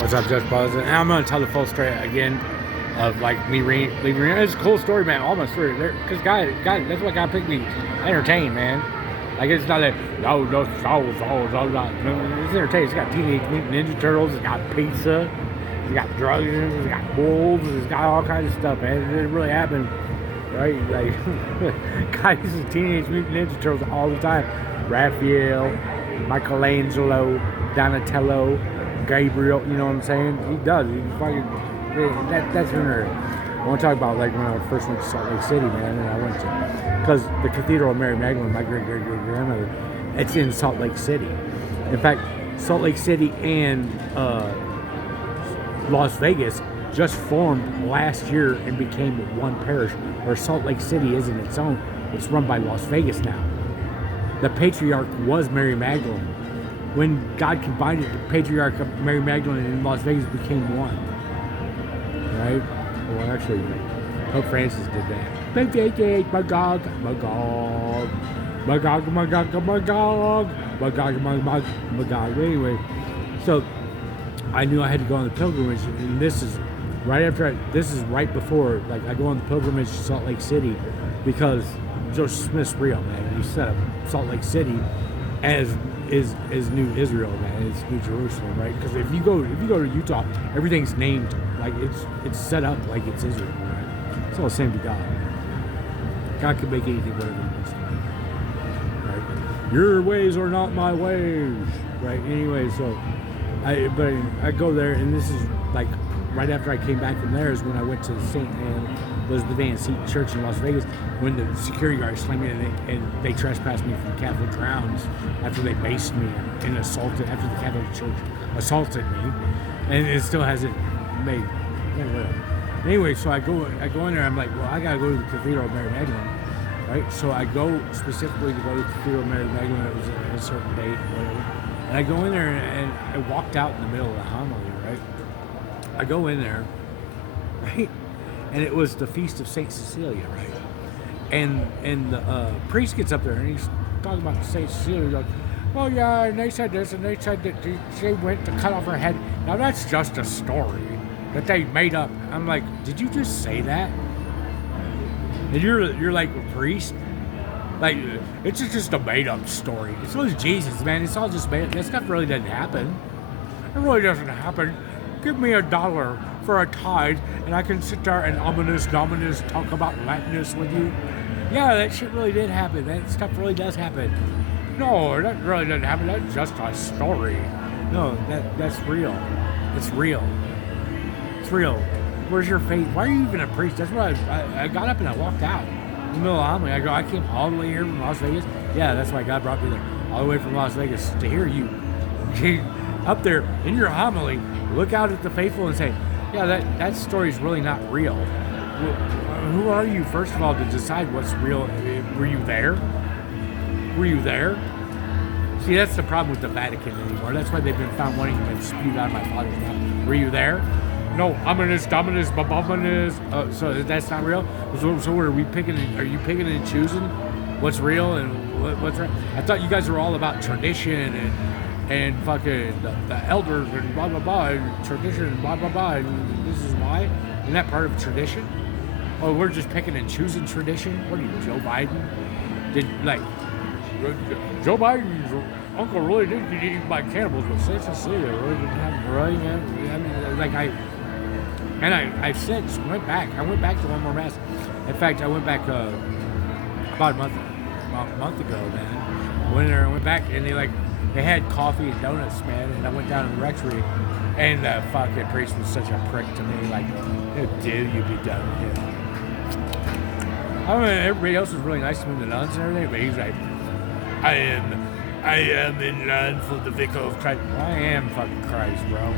What's up, Just Buzz? And I'm gonna tell the full story again of like me leaving. It's a cool story, man. All my story there, cause God, that's what God picked me. Entertain, man. Like it's not that no, it's entertaining. It's got Teenage Mutant Ninja Turtles. It's got pizza. It's got drugs. It's got wolves. It's got all kinds of stuff, man. It really happened, right? Like God uses Teenage Mutant Ninja Turtles all the time. Raphael, Michelangelo, Donatello, Gabriel, you know what I'm saying? He does. He fucking, that's when I want to talk about like when I first went to Salt Lake City, man, and I went to, because the Cathedral of Mary Magdalene, my great-great-great-grandmother, it's in Salt Lake City. In fact, Salt Lake City and Las Vegas just formed last year and became one parish, where Salt Lake City isn't its own. It's run by Las Vegas now. The patriarch was Mary Magdalene. When God combined it, the patriarch of Mary Magdalene and Las Vegas became one. Right? Well, actually, Pope Francis did that. Magog. Anyway, so I knew I had to go on the pilgrimage, and this is right before, like, I go on the pilgrimage to Salt Lake City because Joseph Smith's real, man. He set up Salt Lake City as New Israel, man. It's New Jerusalem, right? Because if you go to Utah, everything's named like it's set up like it's Israel, right? It's all the same to God. God can make anything whatever He wants to make, right? Your ways are not my ways, right? Anyway, so I go there, and this is like right after I came back from there is when I went to St. Elizabeth Ann Seton Church in Las Vegas, when the security guards slammed me and they trespassed me from Catholic grounds after they maced me and assaulted, after the Catholic Church assaulted me, and it still hasn't made. Anyway, so I go in there. I'm like, well, I gotta go to the Cathedral of Mary Magdalene, right? So I go specifically to go to the Cathedral of Mary Magdalene. It was at a certain date, whatever. And I go in there and I walked out in the middle of the homily, right? I go in there, right? And it was the Feast of St. Cecilia, right? And the priest gets up there and he's talking about St. Cecilia. He's like, oh yeah, and they said this, and they said that she went to cut off her head. Now that's just a story that they made up. I'm like, did you just say that? And you're like a priest? Like, it's just a made up story. It's really Jesus, man. It's all just made up. That stuff really doesn't happen. It really doesn't happen. Give me $1 for a tithe, and I can sit there and ominous dominus talk about Latinus with you. Yeah, that shit really did happen. That stuff really does happen. No, that really doesn't happen. That's just a story. No, that's real. It's real. It's real. Where's your faith? Why are you even a priest? That's what I got up and I walked out. In the middle of the homily, I go, I came all the way here from Las Vegas. Yeah, that's why God brought me there. All the way from Las Vegas to hear you. Up there in your homily, look out at the faithful and say, yeah, that story's really not real. Well, who are you, first of all, to decide what's real? Were you there? Were you there? See, that's the problem with the Vatican anymore. That's why they've been found wanting to spewed out of my father's mouth. Were you there? No, ominous, dominus, babominus. So that's not real? So are we picking? Are you picking and choosing what's real and what's right? I thought you guys were all about tradition and fucking the elders and blah blah blah, and tradition and blah blah blah. And this is why? Isn't that part of tradition? Oh, we're just picking and choosing tradition? What are you, Joe Biden? Joe Biden's uncle really did get eaten by cannibals, but St. Cecilia really didn't have, right? I mean, like I since went back. I went back to one more mass. In fact, I went back about a month ago, man. I went back and they had coffee and donuts, man. And I went down to the rectory, and the fucking priest was such a prick to me. Like, how dare you be done with him? I mean, everybody else was really nice to me, the nuns and everything, but he's like, I am in line for the vicar of Christ. I am fucking Christ, bro.